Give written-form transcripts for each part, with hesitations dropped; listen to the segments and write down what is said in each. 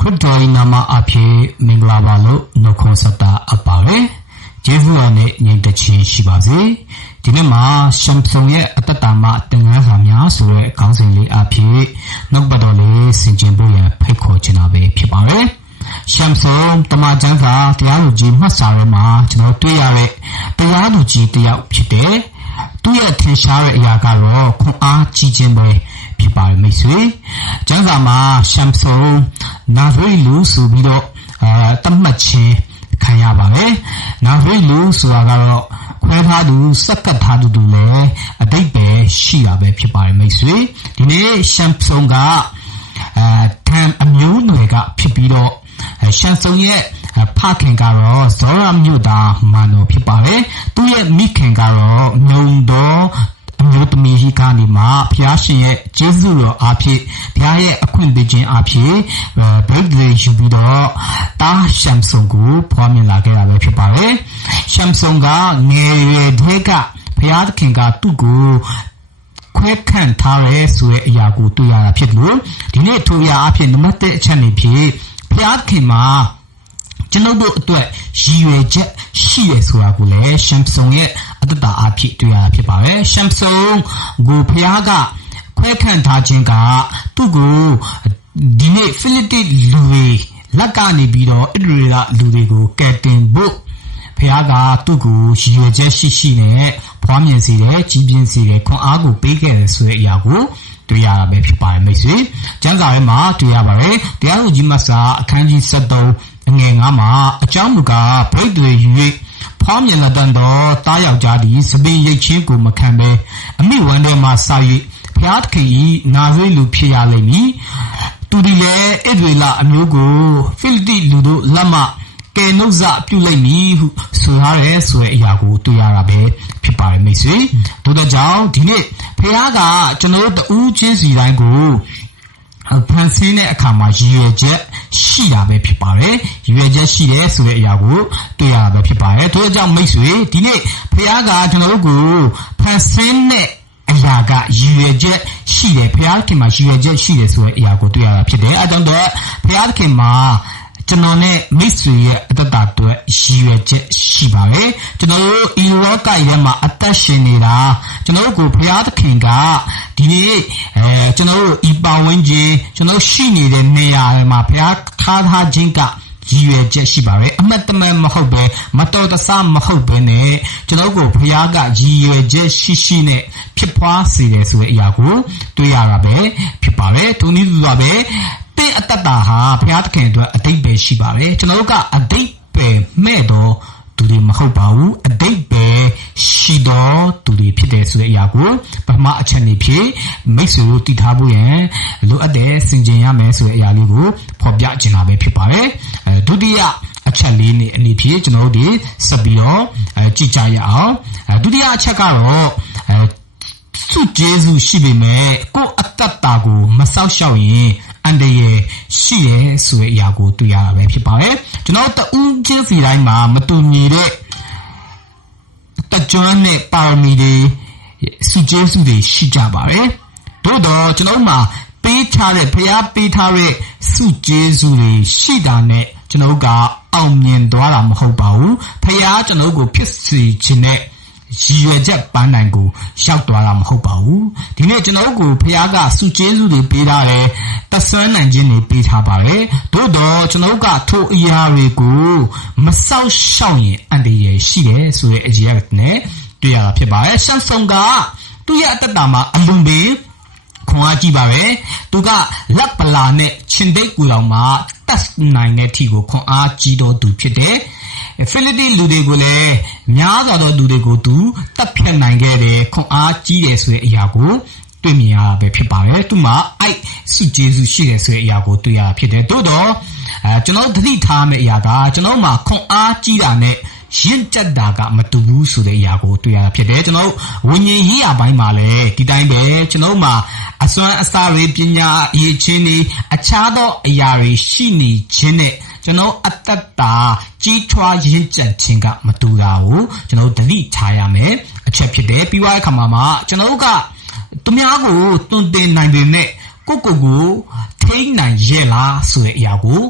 ခရစ်တော်၏နာမအဖြစ်မင်္ဂလာပါလို့နှုတ်ခွန်းဆက်တာအပ်ပါတယ်။ကျေးဇူးတော်နဲ့ညီတချင်းရှိပါစေ။ဒီနေ့မှာရှမ်ဆုံရဲ့အတ္တတာမသင်ခန်းစာများဆိုတဲ့ခေါင်းစဉ်လေးအဖြစ်နှုတ်ပတ်တော်လေးဆင်ခြင်ဖို့ရဖိတ်ခေါ်ချင်တာပဲဖြစ်ပါတယ်။ရှမ်ဆုံတမန်ကျမ်းစာတရားလူကြီးမှတ်စာထဲမှာကျွန်တော်တွေ့ရတဲ့တရားလူကြီးတစ်ယောက်ဖြစ်တဲ့သူရဲ့ထင်ရှားတဲ့အရာကတော့ခွန်အားကြီးခြင်းပဲဖြစ်ပါမိတ်ဆွေကျမ်းစာမှာရှမ်ဆုံနာဇရိလူဆိုပြီးတော့တတ်မှတ်ခြင်းခံရပါတယ်နာဇရိလူဆိုတာကတော့ခွဲထားသူစက္ကပ်ထားသူတို့လည်းအတိတ်ပဲရှိတာပဲဖြစ်ပါတယ်မိတ်ဆွေဒီနေ့ရှမ်ဆုံကတန်အမျိုးနွယ်ကဖြစ်ပြီးတော့ရှမ်ဆုံရဲ့ဖခင်ကတော့ဇောရမြို့သားမန်တော်ဖြစ်ပါတယ်သူရဲ့မိခင်ကတော့မြုံတော်အမျိုးသမီးကြီးကနေမှဘုရားရှင်ရဲ့ကျေးဇူးတော်အားဖြင့်ဘုရားရဲ့အခွင့်ပေးခြင်းအားဖြင့်ဗိဒ္ဓရေယူပြီးတော့တာရှမ်ဆုံကိုဖွားမြင်လာခဲ့တာပဲဖြစ်ပါတယ်ရှမ်ဆုံကငယ်ရွယ်တဲ့ကဘုရားသခင်ကသူ့ကိုခွဲခန့်ထားရဲဆိုတဲ့အရာကိုတွေ့ရတာဖြစ်လို့ဒီနေ့ထိုအရာအဖြစ်နံပါတ်1အချက်နေဖြစ်ဘုရားသခင်မှာကျွန်ုပ်တို့အတွက်ရည်ရွယ်ချက်ရှိရဆိုတာကိုလည်းရှမ်ဆုံရဲ့အတ္တတာအဖြစ်တွေ့ရတာဖြစ်ပါတယ်ရှမ်ဆုံကိုဘုရားကခွဲခန့်ထားခြင်းကသူ့ကိုဒီနေ့ဖိလိပ္ပိလူတွေလက်ကနေပြီးတော့ဣသရေလလူတွေကိုကယ်တင်ဖို့ဘုရားကသူ့ကိုရည်ရွယ်ချက်ရှိနဲ့ဖွားမြင်စေတယ်ကြီးပြင်းစေတယ်ခွန်အားကိုပေးခဲ့တယ်ဆိုတဲ့အရာကိုတွေ့ရတာပဲဖြစ်ပါတယ်မိတ်ဆွေကျမ်းစာထဲမှာတွေ့ရပါတယ်တရားတော်ကြီးမတ်စာအခန်းကြီး73ငယ်9မှာအကြောင်းမူကားဗိဒ္ဓရေယူ၍ဖွားမြင်လာတဲ့တော့တားယောက်ျားသည်စပင်ရိတ်ချင်းကိုမခံဘဲအမိဝမ်းထဲမှစာ၍ဘုရားသခင်၏နာဇရိလူဖြစ်ရလိမ့်မည်သူဒီလေဣသရေလအမျိုးကိုဖိလိပ္ပိလူတို့လက်မှကယ်နှုတ်စပြုလိုက်မည်ဟုဆိုရတဲ့ဆိုတဲ့အရာကိုတွေ့ရတာပဲဖြစ်ပါတယ်မိတ်ဆွေတို့တော့ကြောင့်ဒီနေ့ဘုရားကကျွန်တော်တို့တူးချင်းစီတိုင်းကိုဖန်ဆင်းတဲ့အခါမှာရည်ရွယ်ချက်ရှိတာပဲဖြစ်ပါတယ်ရည်ရွယ်ချက်ရှိတယ်ဆိုတဲ့အရာကိုတွေ့ရတာပဲဖြစ်ပါတယ်တို့ကြောင့်မိတ်ဆွေဒီနေ့ဘုရားကကျွန်တော်တို့ကိုဖန်ဆင်းတဲ့အရာကရည်ရွယ်ချက်ရှိတယ်ဘုရားခင်မှာရည်ရွယ်ချက်ရှိတယ်ဆိုတဲ့အရာကိုတွေ့ရတာဖြစ်တယ်အဲကြောင့်တော့ဘုရားခင်မှာကျွန်တော်နဲ့မိတ်ဆွေရဲ့အတ္တအတွက်ရည်ရွယ်ချက်ရှိပါတယ်ကျွန်တော်တို့ဤလောကထဲမှာအသက်ရှင်နေတာကျွန်တော်တို့ကိုဘုရားသခင်ကဒီနေ့ကျွန်တော်တို့ဤပါဝင်ခြင်းကျွန်တော်ရှိနေတဲ့နေရာတွေမှာဘုရားထားခြင်းကရည်ရွယ်ချက်ရှိပါတယ်အမတ်တမဲမဟုတ်ပဲမတော်တဆမဟုတ်ပဲနဲ့ကျွန်တော်ကိုဘုရားကရည်ရွယ်ချက်ရှိနဲ့ဖြစ်ပွားစေတယ်ဆိုတဲ့အရာကိုတွေ့ရတာပဲဖြစ်ပါတယ်ဒီနည်းတူပဲအတ္တတာဟာဘုရားသခင်အတွက်အတိတ်ပဲရှိပါတယ်ကျွန်တော်တို့ကအတိတ်ပဲမဲ့တော့သူတွေမဟုတ်ပါဘူးအတိတ်ပဲရှိတော့သူတွေဖြစ်တယ်ဆိုတဲ့အရာကိုပထမအချက်နေဖြစ်မိတ်ဆွေတို့တည်ထားဖို့ရန်လိုအပ်တဲ့စင်ကြင်ရမယ်ဆိုတဲ့အရာလေးကိုဖော်ပြချင်တာပဲဖြစ်ပါတယ်ဒုတိယအချက်လေးနေအနေဖြင့်ကျွန်တော်တို့ဆက်ပြီးတော့ကြည့်ကြရအောင်ဒုတိယအချက်ကတော့စုကျေးဇူးရှိပေမဲ့ကိုယ်အတ္တတာကိုမဆောက်ရှောက်ရင်အန်တရရှိရဲဆိုတဲ့အရာကိုတွေ့ရတာပဲဖြစ်ပါတယ်ကျွန်တော်တူးချင်းစီတိုင်းမှာမတူညီတဲ့တကြွနဲ့ပါရမီတွေစုကျေးဇူးတွေရှိကြပါတယ်သို့တော့ကျွန်တော်မှာပေးထားတဲ့ဘုရားပေးထားတဲ့စုကျေးဇူးတွေရှိတာနဲ့ကျွန်တော်ကအောင်မြင်သွားတာမဟုတ်ပါဘူးဘုရားကျွန်တော်ကိုဖြစ်စေခြင်းနဲ့ရည်ရွယ်ချက်ပန်းနိုင်ကိုရောက်သွားတာမဟုတ်ပါဘူးဒီနေ့ကျွန်တော်ကိုဘုရားကစုကျေးဇူးတွေပေးထားတယ်တဆွမ်းနိုင်ခြင်းတွေပေးထားပါတယ်သို့တော့ကျွန်တော်ကထိုအရာတွေကိုမဆောက်ရှောက်ရင်အန္တရာယ်ရှိတယ်ဆိုတဲ့အရာနဲ့တွေ့ရတာဖြစ်ပါတယ်ရှမ်ဆုံကသူ့ရဲ့အတ္တတာမှာအလွန်ပဲခွန်အားကြီးပါပဲသူကလက်ပလာနဲ့ရှင်သိက်ကူတော်မှာတက်နိုင်တဲ့အထိကိုခွန်အားကြီးတော်သူဖြစ်တယ်ဖိလိပ္ပိလူတွေကိုလည်းများစွာသောလူတွေကိုသူတပ်ဖြတ်နိုင်ခဲ့တယ်ခွန်အားကြီးတယ်ဆိုတဲ့အရာကိုတွေ့မြင်ရတာပဲဖြစ်ပါတယ်သူမှာအဲ့စုကျေးဇူးရှိတယ်ဆိုတဲ့အရာကိုတွေ့ရတာဖြစ်တယ်သို့တော့ကျွန်တော်သတိထားမယ့်အရာကကျွန်တော်မှာခွန်အားကြီးတာနဲ့ရင့်ကျက်တာကမတူဘူးဆိုတဲ့အရာကိုတွေ့ရတာဖြစ်တယ်ကျွန်တော်ဝိညာဉ်ရေးရာပိုင်းမှာလည်းဒီတိုင်းပဲကျွန်တော်မှာအစွမ်းအစတွေပညာအရေးချင်းတွေအခြားသောအရာတွေရှိနေခြင်းနဲ့ကျွန်တော်အတ္တတာကြီးထွားရင့်ကျက်ခြင်းကမတူတာကိုကျွန်တော်သတိထားရမယ်အချက်ဖြစ်တယ်ပြီးသွားတဲ့ခါမှာကျွန်တော်ကသူများကိုတွင်တင်နိုင်ပေမဲ့ ကိုထိန်းနိုင်ရဲ့လားဆိုတဲ့အရာကို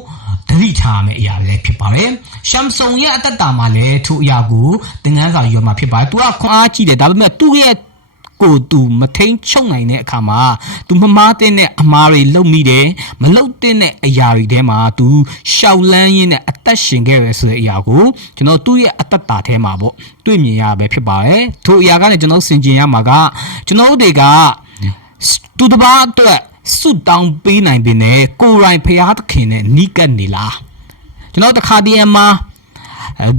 သတိထားမယ်အရာလည်းဖြစ်ပါတယ်ရှမ်ဆုံရဲ့အတ္တမှာလည်းထိုအရာကိုသင်ခန်းစာရွေးမှာဖြစ်ပါတယ်သူကခွန်အားကြီးတယ်ဒါပေမဲ့သူ့ရဲ့ကိုသူမထိန်ချုပ်နိုင်တဲ့အခါမှာသူမမားတဲ့အမားတွေလုံမိတယ်မလုံတဲ့အရာတွေထဲမှာသူရှောက်လန်းရင်းနဲ့အသက်ရှင်ခဲ့ရဆိုတဲ့အရာကိုကျွန်တော်သူ့ရဲ့အတ္တထဲမှာပေါ့တွေ့မြင်ရပဲဖြစ်ပါတယ်ထိုအရာကလည်းကျွန်တော်ဆင်ခြင်ရမှာကကျွန်တော်တွေကသူတစ်ပါးအတွက်စွတောင်းပေးနိုင်ပြီနဲ့ကိုယ်တိုင်ဖျားသခင်နဲ့နီးကပ်နေလားကျွန်တော်တခါတည်းမှာ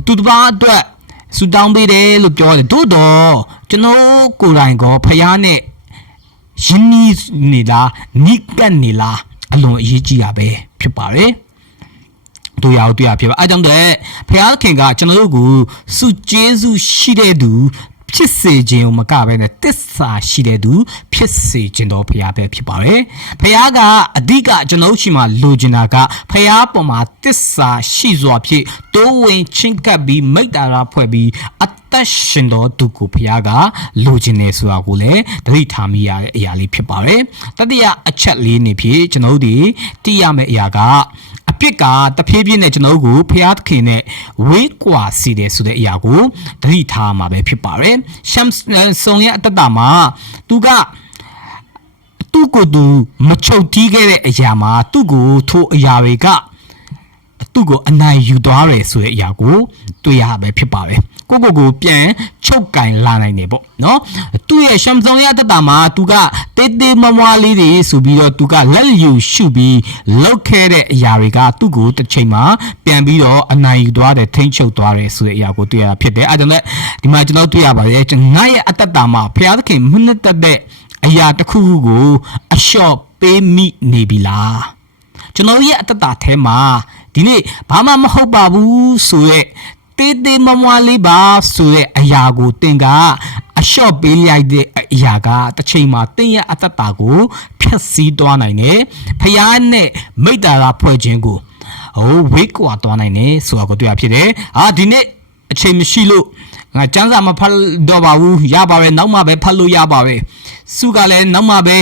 သူတစ်ပါးအတွက်စွတောင်းပေးတယ်လို့ပြောတယ်တို့တော့ကျွန်တော်ကိုယ်တိုင်ကဖျားနဲ့ရင်းနှီးနေလားနီးကပ်နေလားအလွန်အရေးကြီးတာပဲဖြစ်ပါတယ်တို့ရဖြစ်ပါအဲကြောင့်တဲ့ဖျားခင်ကကျွန်တော်တို့ကိုစုကျေးဇူးရှိတဲ့သူဖြစ်စေခြင်းကိုမကဘဲနဲ့တစ္ဆာရှိတဲ့သူဖြစ်စေခြင်းတော့ဖရားပဲဖြစ်ပါတယ်ဖရားကအဓိကကျွန်တော်ရှိမှလိုချင်တာကဖရားပေါ်မှာတစ္ဆာရှိစွာဖြင့်တိုးဝင်ချင်းကပ်ပြီးမိတ္တာရာဖွဲ့ပြီးအသက်ရှင်တော်သူကိုဖရားကလိုချင်နေဆိုတာကိုလည်းသတိထားမိရတဲ့အရာလေးဖြစ်ပါတယ်တတိယအချက်လေးနေဖြင့်ကျွန်တော်တို့သိရမယ့်အရာကအပြစ်ကတဖြည်းဖြည်းနဲ့ကျွန်တော်တို့ကိုဖျားသခင်နဲ့ဝေးကွာစီတယ်ဆိုတဲ့အရာကိုသတိထားမှာပဲဖြစ်ပါတယ်ရှမ်ဆုံရဲ့အတ္တမှာသူကသူ့ကိုယ်သူမချုပ်တီးခဲ့တဲ့အရာမှာသူ့ကိုထိုအရာတွေကသူ့ကိုအနိုင်ယူသွားတယ်ဆိုတဲ့အရာကိုတွေ့ရပဲဖြစ်ပါတယ်ကိုပြန်ချုပ်ကင်လာနိုင်တယ်ပေါ့နော်သူ့ရဲ့ရှမ်ဆုံရဲ့အတ္တမှာသူကတေးသေးမမွားလေးတွေဆိုပြီးတော့သူကလက်ယူရှုပြီးလောက်ခဲ့တဲ့အရာတွေကသူ့ကိုတစ်ချိန်မှာပြန်ပြီးတော့အနိုင်ယူသွားတယ်ထိမ့်ချုပ်သွားတယ်ဆိုတဲ့အရာကိုတွေ့ရတာဖြစ်တယ်အဲဒါနဲ့ဒီမှာကျွန်တော်တွေ့ရပါတယ်ငါရဲ့အတ္တမှာဘုရားသခင်မနှစ်သက်တဲ့အရာတစ်ခုခုကိုအလျှော့ပေးမိနေပြီလားကျွန်တော်ရဲ့အတ္တထဲမှာဒီနေ့ဘာမှမဟုတ်ပါဘူးဆိုရဲတေးမမွားလေးပါဆိုတဲ့အရာကိုတင်ကအလျှော့ပေးလိုက်တဲ့အရာကတစ်ချိန်မှာတင်ရဲ့အတ္တကိုဖျက်ဆီးသွားနိုင်တယ်ဖျားနဲ့မိတ္တာရာဖွဲ့ခြင်းကိုဝေးကွာသွားနိုင်တယ်ဆိုတာကိုတွေ့ရဖြစ်တယ်ဒီနေ့အချိန်မရှိလို့ငါစံစာမဖတ်တော့ပါဘူးရပါပဲနောက်မှပဲဖတ်လို့ရပါပဲစုကလည်းနောက်မှပဲ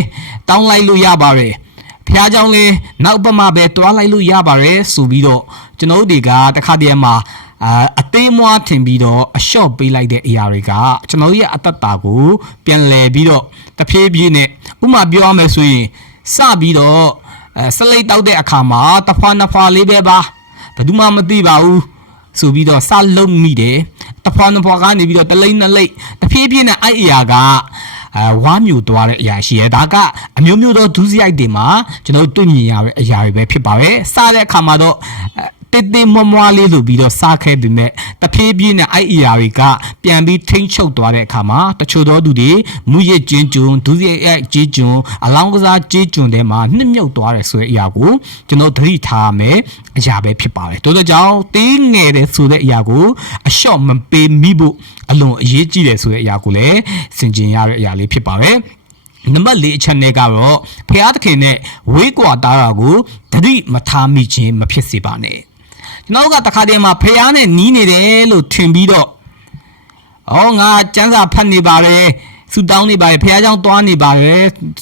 တောင်းလိုက်လို့ရပါပဲဖျားကြောင့်လည်းနောက်ပမှပဲတွားလိုက်လို့ရပါတယ်ဆိုပြီးတော့ကျွန်တော်တွေကတခါတည်းမှာအသေးမွားထင်ပြီးတော့အလျှော့ပေးလိုက်တဲ့အရာတွေကကျွန်တော်ရဲ့အတ္တကိုပြန်လည်ပြီးတော့တဖြည်းဖြည်းနဲ့ဥမာပြောရမယ်ဆိုရင်စပြီးတော့စလိတ်တောက်တဲ့အခါမှာတစ်ဖွာနှစ်ဖွာလေးပဲပါဘယ်သူမှမသိပါဘူးဆိုပြီးတော့စလုံးမိတယ်တစ်ဖွာနှစ်ဖွာကနေပြီးတော့တလိမ့်နှစ်လိမ့်တဖြည်းဖြည်းနဲ့အဲ့အရာကဝါမျိုးသွားတဲ့အရာရှိရဲဒါကအမျိုးမျိုးသောဒုစရိုက်တွေမှာကျွန်တော်တွေ့မြင်ရတဲ့အရာတွေပဲဖြစ်ပါပဲစတဲ့အခါမှာတော့တေးမမွားလေးလို့ပြီးတော့စားခဲ့ပြီးမဲ့တဖြည်းဖြည်းနဲ့အဲ့အရာတွေကပြန်ပြီးထိမ့်ချုပ်သွားတဲ့အခါမှာတချို့သောသူတွေမူရစ်ကျင်းကျွန်းဒုစရိုက်ကြေးကျွန်းအလောင်းကစားကြေးကျွန်းတွေမှာနှစ်မြုပ်သွားတယ်ဆိုတဲ့အရာကိုကျွန်တော်သတိထားမယ်အရာပဲဖြစ်ပါတယ်တို့ကြောင့်တင်းငယ်တဲ့ဆိုတဲ့အရာကိုအလျှော့မပေးမိဖို့အလွန်အရေးကြီးတယ်ဆိုတဲ့အရာကိုလည်းဆင်ခြင်ရတဲ့အရာလေးဖြစ်ပါတယ်နံပါတ်၄အချက်နဲ့ကတော့ဖျားသခင်နဲ့ဝေးကွာတာကိုသတိမထားမိခြင်းမဖြစ်စေပါနဲ့ကျွန်တော်ကတခါတည်းမှာဖျားနဲ့နီးနေတယ်လို့ထင်ပြီးတော့ငါစံစာဖတ်နေပါလေဆူတောင်းနေပါလေဖျားเจ้าသွားနေပါလေ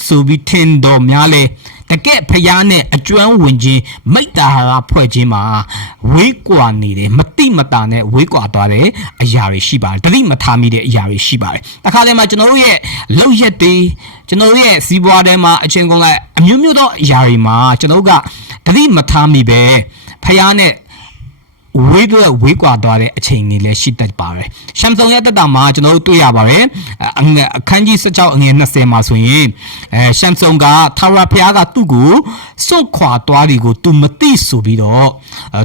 ဆိုပြီးထင်တော်များလေတကယ်ဖျားနဲ့အကျွမ်းဝင်ခြင်းမိတ္တာဟာဖွဲ့ခြင်းမှာဝေးကွာနေတယ်မတိမတာနဲ့ဝေးကွာသွားတဲ့အရာတွေရှိပါတယ်တတိမထားမိတဲ့အရာတွေရှိပါတယ်တခါတည်းမှာကျွန်တော်တို့ရဲ့လောက်ရက်တွေကျွန်တော်တို့ရဲ့စီးပွားထဲမှာအချင်းကုန်လိုက်အမျိုးမျိုးသောအရာတွေမှာကျွန်တော်တို့ကတတိမထားမိပဲဖျားနဲ့ဝေးကွာသွားတဲ့အချိန်တွေလည်းရှိတတ်ပါတယ်ရှမ်ဆုံရဲ့တက်တာမှာကျွန်တော်တို့တွေ့ရပါတယ်အခန်းကြီး16အငယ်20မှာဆိုရင်ရှမ်ဆုံကထာဝရဘုရားကသူ့ကိုစွန့်ခွာသွားတယ်ကိုသူမသိဆိုပြီးတော့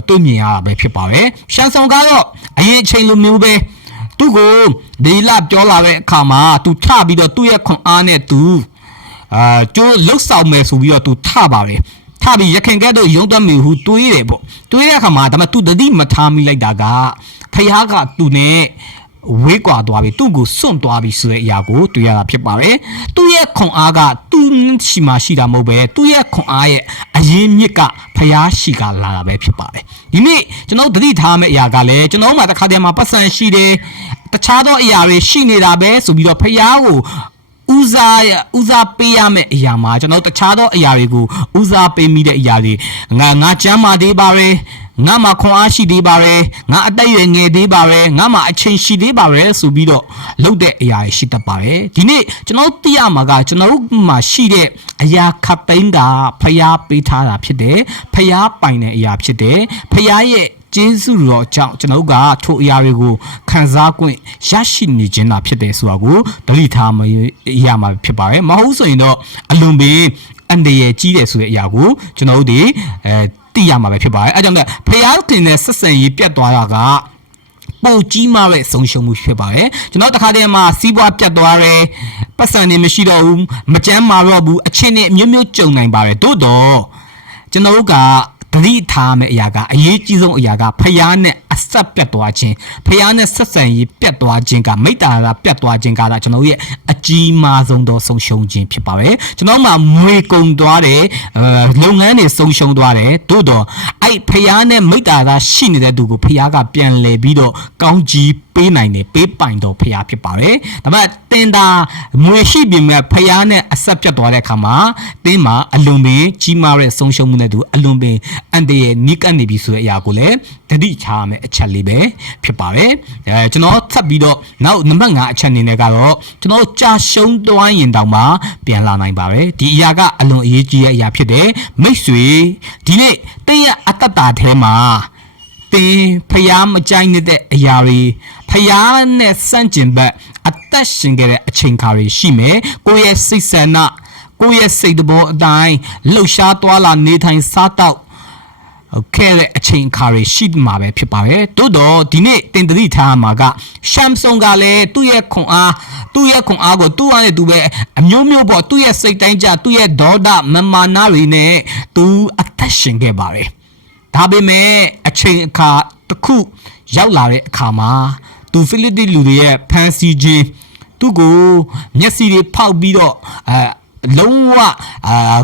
တွေ့မြင်ရတာပဲဖြစ်ပါတယ်ရှမ်ဆုံကတော့အရင်အချိန်လိုမျိုးပဲသူ့ကိုဒီလပြောလာတဲ့အခါမှာသူထပြီးတော့သူ့ရဲ့ခွန်အားနဲ့သူကျိုးလှုပ်ဆောင်မယ်ဆိုပြီးတော့သူထပါတယ်ထပြီးရခင်ကဲ့သို့ယုံသွက်မိဟုတွေးတယ်ပေါ့တွေးတဲ့အခါမှာဒါမှသူတတိမထားမိလိုက်တာကဖျားကသူနဲ့ဝေးကွာသွားပြီသူ့ကိုစွန့်သွားပြီဆိုတဲ့အရာကိုတွေ့ရတာဖြစ်ပါတယ်သူ့ရဲ့ခွန်အားကသူ့ရှိမှရှိတာမဟုတ်ပဲသူ့ရဲ့ခွန်အားရဲ့အရင်မြစ်ကဖျားရှိကလာတာပဲဖြစ်ပါတယ်ဒီနေ့ကျွန်တော်သတိထားမယ့်အရာကလည်းကျွန်တော်မှတစ်ခါတည်းမှာပတ်စံရှိတယ်တခြားသောအရာတွေရှိနေတာပဲဆိုပြီးတော့ဖျားကိုဥ ဦးစားပေးရမယ့်အရာမှာကျွန်တော်တခြားသောအရာတွေကိုဦးစားပေးမိတဲ့အရာတွေငါကျမ်းမာသေးပါပဲငါမှာခွန်အားရှိသေးပါပဲငါအသက်ရွယ်ငယ်သေးပါပဲငါမှာအချိန်ရှိသေးပါပဲဆိုပြီးတော့လုပ်တဲ့အရာရှိတတ်ပါတယ်ဒီနေ့ကျွန်တော်သိရမှာကကျွန်တော်မှာရှိတဲ့အရာခပ်သိမ်းကဖျားပေးထားတာဖြစ်တယ်ဖျားပိုင်တဲ့အရာဖြစ်တယ်ဖျားရဲ့ကျေးဇူးတော်ကြောင့်ကျွန်တော်ကထိုအရာတွေကိုခံစား권ရရှိနေခြင်းသာဖြစ်တယ်ဆိုတာကိုသတိထားမှရမှာဖြစ်ပါတယ်မဟုတ်ဆိုရင်တော့အလွန်ပင်အန္တရာယ်ကြီးတယ်ဆိုတဲ့အရာကိုကျွန်တော်တို့ဒီသိရမှာပဲဖြစ်ပါတယ်အဲကြောင့်ဖျားခင်နဲ့ဆက်ဆံရေးပြတ်သွားတာကပုံကြီးမားတဲ့ဆုံးရှုံးမှုဖြစ်ပါတယ်ကျွန်တော်တခါတည်းမှာစီးပွားပြတ်သွားတယ်ပတ်စံနေမရှိတော့ဘူးမကြမ်းမာတော့ဘူးအချင်းနဲ့အမျိုးမျိုးကြုံနိုင်ပါတယ်သို့တော့ကျွန်တော်တို့ကသတိထားမယ့်အရာကအရေးကြီးဆုံးအရာကဖျားနဲ့အဆက်ပြတ်သွားခြင်းဖျားနဲ့ဆက်ဆံရေးပြတ်သွားခြင်းကမိတ္တာရာပြတ်သွားခြင်းကကျွန်တော်ရဲ့အကြီးမားဆုံးသောဆုံးရှုံးခြင်းဖြစ်ပါတယ်ကျွန်တော်မှမွေကုန်သွားတယ်လုပ်ငန်းတွေဆုံးရှုံးသွားတယ်သို့တော့အဲ့ဖျားနဲ့မိတ္တာရာရှိနေတဲ့သူကိုဖျားကပြန်လဲပြီးတော့ကောင်းကြီးပေးနိုင်တယ်ပေးပိုင်တော့ဖျားဖြစ်ပါတယ်ဒါပေမဲ့တင်တာမွေရှိပြီမဲ့ဖျားနဲ့အဆက်ပြတ်သွားတဲ့အခါမှာတင်းမှာအလွန်ပင်ကြီးမားတဲ့ဆုံးရှုံးမှုနဲ့သူအလွန်ပင်အန်တရဲ့နိကနေပြီဆိုတဲ့အရာကိုလည်းတတိချာမယ်အချက်လေးပဲဖြစ်ပါတယ်ကျွန်တော်ထပ်ပြီးတော့နောက်နံပါတ်5အချက်အနေနဲ့ကတော့ကျွန်တော်ကြာရှုံးသွားရင်တောင်မှပြန်လာနိုင်ပါတယ်ဒီအရာကအလွန်အရေးကြီးတဲ့အရာဖြစ်တယ်မိတ်ဆွေဒီနေ့တင်းရဲ့အတ္တတာထဲမှာတင်းဖျားမကြိုက်နေတဲ့အရာတွေဖျားနဲ့စန့်ကျင်ဘက်အသက်ရှင်ခဲ့တဲ့အချိန်ခါတွေရှိမယ်ကိုယ့်ရဲ့စိတ်ဆန္ဒကိုယ့်ရဲ့စိတ်တဘောအတိုင်းလှုပ်ရှားသွားလာနေထိုင်စားတော့ခဲ့တဲ့အချိန်ခါတွေရှိမှာပဲဖြစ်ပါတယ်တိုးတော့ဒီနေ့တင်တတိထားမှာကရှမ်ဆုံကလည်းသူ့ရဲ့ခွန်အားကိုသူ့ဟာနဲ့သူပဲအမျိုးမျိုးပေါ့သူ့ရဲ့စိတ်တိုင်းကြသူ့ရဲ့ဒေါသမမာနတွေနဲ့သူအသက်ရှင်ခဲ့ပါတယ်ဒါပေမဲ့အချိန်အခါတစ်ခုရောက်လာတဲ့အခါမှာသူဖိလိပ္ပိလူတွေရဲ့ဖန်ဆီးခြင်းသူ့ကိုမျက်စိတွေဖောက်ပြီးတော့လုံးဝ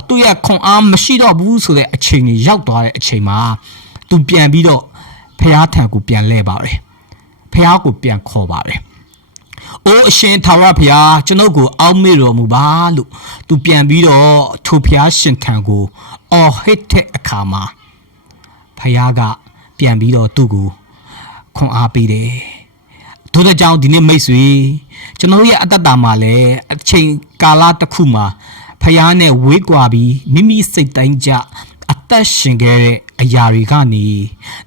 သူ့ရဲ့ခွန်အားမရှိတော့ဘူးဆိုတဲ့အချိန်ကြီးရောက်သွားတဲ့အချိန်မှာသူပြန်ပြီးတော့ဖျားထံကိုပြန်လဲပါတယ်ဖျားကိုပြန်ခေါ်ပါတယ်အိုးအရှင်ထာဝရဘုရားကျွန်ုပ်ကိုအောက်မေ့တော်မူပါလို့သူပြန်ပြီးတော့ထိုဘုရားရှင်ထံကိုအော်ဟစ်တဲ့အခါမှာဖျားကပြန်ပြီးတော့သူ့ကိုခွန်အားပေးတယ်ထို့တဲ့ကြောင့်ဒီနေ့မိတ်ဆွေကျွန်တော်ရဲ့အတ္တတာမှာလည်းအချိန်ကာလတစ်ခုမှာဖျားနဲ့ဝေးကွာပြီးမိမိစိတ်တိုင်းကြအသက်ရှင်ခဲ့တဲ့အရာတွေကနေ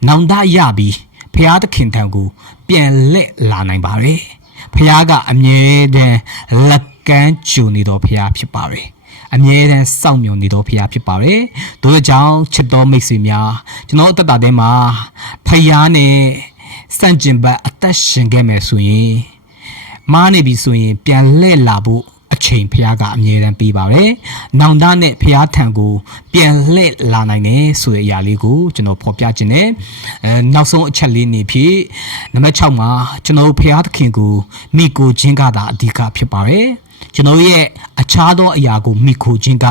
နောင်တရပြီးဖျားသခင်ထံကိုပြန်လက်လာနိုင်ပါတယ်ဖျားကအမြဲတမ်းလက်ကမ်းကြုံနေတော်ဖျားဖြစ်ပါတယ်အမြဲတမ်းစောင့်မျှော်နေတော်ဖျားဖြစ်ပါတယ်တို့ကြောင့်ချစ်တော်မိတ်ဆွေများကျွန်တော်အတ္တတာထဲမှာဖျားနဲ့စန့်ကျင်ဘက်အသက်ရှင်ခဲ့မယ်ဆိုရင်မားနေပြီဆိုရင်ပြန်လှည့်လာဖို့အချိန်ဖျားကအမြဲတမ်းပေးပါတယ်။နောင်တနဲ့ဖျားထံကိုပြန်လှည့်လာနိုင်တယ်ဆိုတဲ့အရာလေးကိုကျွန်တော်ဖော်ပြခြင်းနဲ့နောက်ဆုံးအချက်လေးနေဖြစ်နံပါတ်6မှာကျွန်တော်ဖျားသခင်ကိုမိကိုခြင်းကသာအဓိကဖြစ်ပါတယ်။ကျွန်တော်ရဲ့အခြားသောအရာကိုမိကိုခြင်းက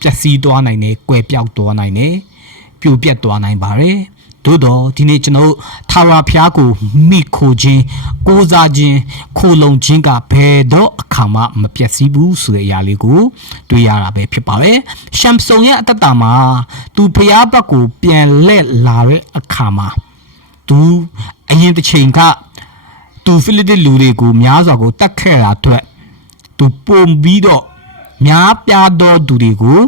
ပျက်စီးသွားနိုင်တယ်၊ကွယ်ပြောက်သွားနိုင်တယ်၊ပြိုပြက်သွားနိုင်ပါတယ်။တို့တော့ဒီနေ့ကျွန်တော်ထာဝရဘုရားကိုမိခိုခြင်းကိုးစားခြင်းခိုလုံခြင်းကဘယ်တော့အခါမှမပျက်စီးဘူးဆိုတဲ့အရာလေးကိုတွေ့ရတာပဲဖြစ်ပါတယ်ရှမ်ဆုံရဲ့အတ္တတာမှာသူဘုရားဘက်ကိုပြန်လှည့်လာတဲ့အခါမှာသူအရင်တစ်ချိန်ကသူဖိလိပ္ပိလူတွေကိုများစွာကိုတတ်ခဲ့တာအတွက်သူပုံပြီးတော့များပြားသောသူတွေကို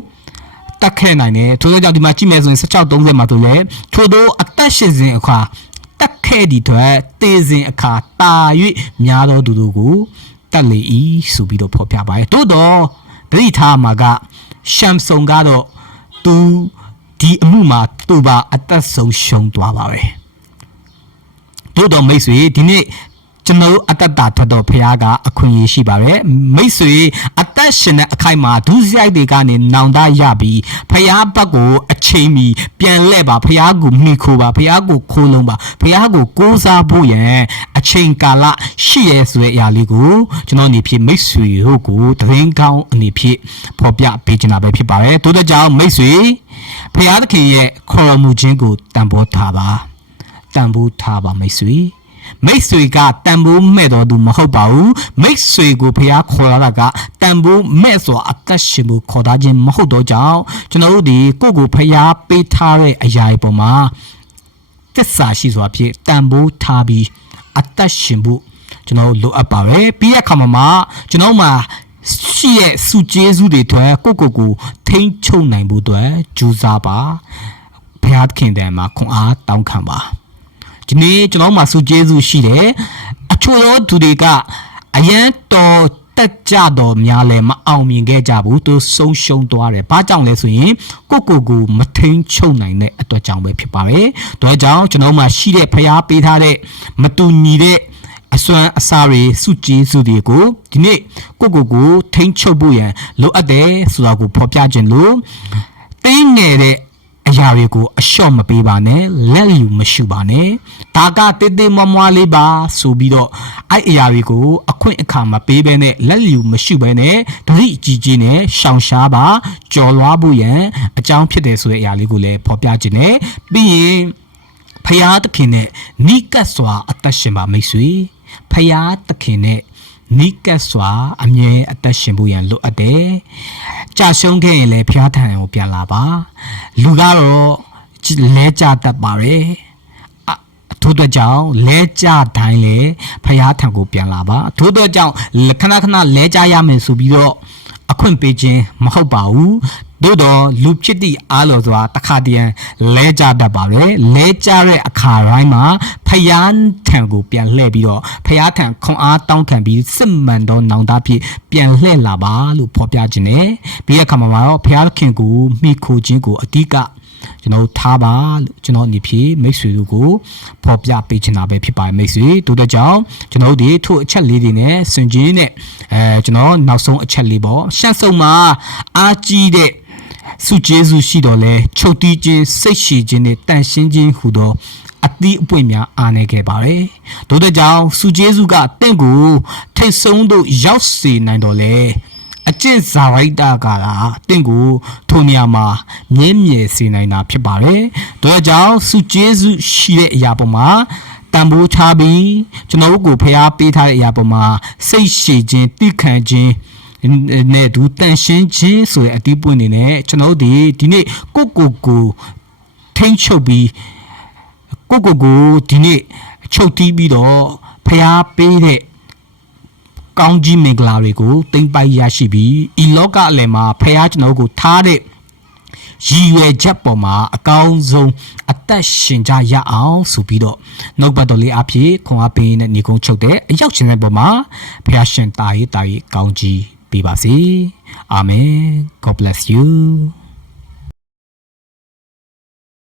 တက်ခဲ့နိုင်တယ်ထို့ကြောင့်ဒီမှာကြည့်မယ်ဆိုရင်16:30မှာဆိုလဲထို့သောအသက်ရှင်စဉ်အခါတက်ခဲ့သည့်အတွက်တေစဉ်အခါတာ၍များသောသူတို့ကိုတက်လေ၏ဆိုပြီးတော့ဖော်ပြပါတယ်သို့တော့ပရိသတ်မှာကရှမ်ဆုံကတော့သူဒီအမှုမှာသူပါအသက်ဆုံးရှုံးသွားပါပဲသို့တော့မိတ်ဆွေဒီနေ့ကျွန်တော်အတ္တတာထတော်ဖျားကအခွင့်အရေးရှိပါတယ်မိတ်ဆွေအသက်ရှင်တဲ့အခိုက်မှာဒုစရိုက်တွေကနေနောင်တရပြီးဖျားဘက်ကိုအချိန်မီပြန်လှည့်ပါဖျားကိုမိခိုပါဖျားကိုခိုးလုံးပါဖျားကိုကိုးစားဖို့ရန်အချိန်ကာလရှိရဲဆိုတဲ့အရာလေးကိုကျွန်တော်အနေဖြင့်မိတ်ဆွေတို့ကိုသတင်းကောင်းအနေဖြင့်ဖော်ပြပေးချင်တာပဲဖြစ်ပါတယ်တို့တဲ့ကြောင့်မိတ်ဆွေဖျားသခင်ရဲ့ခေါ်တော်မူခြင်းကိုတန်ဖိုးထားပါမိတ်ဆွေ မိတ်ဆွေကတန်ဖိုးမဲ့တော်သူမဟုတ်ပါဘူးမိတ်ဆွေကိုဖျားခေါ်လာတာကတန်ဖိုးမဲ့စွာအသက်ရှင်မှုခေါ်ထားခြင်းမဟုတ်တော့ကြောင့်ကျွန်တော်တို့ဒီကိုယ့်ကိုဖျားပေးထားတဲ့အရာတွေပေါ်မှာသစ္စာရှိစွာဖြင့်တန်ဖိုးထားပြီးအသက်ရှင်ဖို့ကျွန်တော်လိုအပ်ပါတယ်ပြီးတဲ့အခါမှာကျွန်တော်မှာရှိရဲ့စုကျေးဇူးတွေအတွက်ကိုထိန်းချုပ်နိုင်ဖို့အတွက်ကြိုးစားပါဘုရားခင်တဲ့မှာခွန်အားတောင်းခံပါဒီနေ့ကျွန်တော်မှာစုကျေးဇူးရှိတယ်အချို့သောသူတွေကအရန်တော်တက်ကြတော်များလဲမအောင်မြင်ခဲ့ကြဘူးသူဆုံးရှုံးသွားတယ်ဘာကြောင့်လဲဆိုရင်ကိုမထိန်းချုပ်နိုင်တဲ့အတွက်ကြောင့်ပဲဖြစ်ပါတယ်ဒါကြောင့်ကျွန်တော်မှာရှိတဲ့ဖျားပေးထားတဲ့မတူညီတဲ့အစွမ်းအစားတွေစုကြည်စုတွေကိုဒီနေ့ကိုထိန်းချုပ်ဖို့ရန်လိုအပ်တယ်ဆိုတာကိုဖော်ပြခြင်းလို့တင်းငယ်တဲ့အရာတွေကိုအလျှော့မပေးပါနဲ့လက်ယူမရှုပါနဲ့ဒါကတေးသေးမွားမွားလေးပါဆိုပြီးတော့အဲ့အရာတွေကိုအခွင့်အခါမပေးဘဲနဲ့လက်ယူမရှုဘဲနဲ့တတိကြီးကြီးနဲ့ရှောင်ရှားပါကြော်လွားဖို့ရန်အကြောင်းဖြစ်တယ်ဆိုတဲ့အရာလေးကိုလည်းဖော်ပြခြင်းနဲ့ပြီးရင်ဖယားသခင်နဲ့နိကတ်စွာအသက်ရှင်ပါမိတ်ဆွေဖယားသခင်နဲ့နိကတ်စွာအမြဲအသက်ရှင်ဖို့ရန်လိုအပ်တယ်။ကြာရှုံးခဲ့ရင်လည်းဖျားထံကိုပြန်လာပါ။လူကတော့လဲကြတတ်ပါတယ်။ထို့အတွက်ကြောင့်လဲကြတိုင်းလေဖျားထံကိုပြန်လာပါ။ထို့အတွက်ကြောင့်ခဏလဲကြရမယ်ဆိုပြီးတော့အခွင့်ပေးခြင်းမဟုတ်ပါဘူး။သို့တော့လူဖြစ်သည့်အားလို့ဆိုတာတခါတည်းလဲကြတတ်ပါပဲလဲကြတဲ့အခါတိုင်းမှာဖယားထံကိုပြန်လှည့်ပြီးတော့ဖယားထံခွန်အားတောင်းခံပြီးစစ်မှန်သောနောင်တဖြစ်ပြန်လှည့်လာပါလို့ဖော်ပြခြင်းနဲ့ပြီးတဲ့အခါမှာတော့ဖယားခင်ကိုမိခိုခြင်းကိုအဓိကကျွန်တော်ထားပါလို့ကျွန်တော်အနေဖြင့်မိတ်ဆွေတို့ကိုဖော်ပြပေးချင်တာပဲဖြစ်ပါတယ်မိတ်ဆွေတို့တဲ့ကြောင့်ကျွန်တော်ဒီထို့အချက်လေးတွေနဲ့ဆွင်ချင်းနဲ့ကျွန်တော်နောက်ဆုံးအချက်လေးပေါ့ရှမ်းစုံမှာအားကြီးတဲ့စုကျေးဇူးရှိတော်လဲချုပ်တီးခြင်းစိတ်ရှိခြင်းနဲ့တန်ရှင်းခြင်းဟူသောအသီးအပွင့်များအားနေခဲ့ပါတယ်။တို့တဲ့ကြောင့်စုကျေးဇူးကတင့်ကိုထိတ်ဆုံးသို့ရောက်စေနိုင်တော်လဲအကျင့်ဇာဝိတကတင့်ကိုထိုနေရာမှာမြဲမြဲစေနိုင်တာဖြစ်ပါတယ်။တို့တဲ့ကြောင့်စုကျေးဇူးရှိတဲ့အရာပေါ်မှာတန်ဖိုးထားပြီးကျွန်တော်တို့ကိုဖျားပေးထားတဲ့အရာပေါ်မှာစိတ်ရှိခြင်းတိခံခြင်းနဲ့ဒူတန်ရှင်းခြင်းဆိုတဲ့အတီးပွင့်နေနဲ့ကျွန်တော်တို့ဒီနေ့ကိုထိန်းချုပ်ပြီးကိုဒီနေ့ချုပ်တီးပြီးတော့ဖျားပေးတဲ့ကောင်းကြီးမင်္ဂလာတွေကိုသိမ့်ပိုက်ရရှိပြီးဤလောကအလယ်မှာဖျားကျွန်တော်ကိုထားတဲ့ရည်ရွယ်ချက်ပေါ်မှာအကောင်းဆုံးအသက်ရှင်ကြရအောင်ဆိုပြီးတော့နှုတ်ပတ်တော်လေးအဖြစ်ခွန်အားပေးနဲ့ညီကုန်းချုပ်တဲ့အရောက်ရှင်တဲ့ပေါ်မှာဖျားရှင်တာရေးကောင်းကြီးပေးပါစေအာမင် God bless you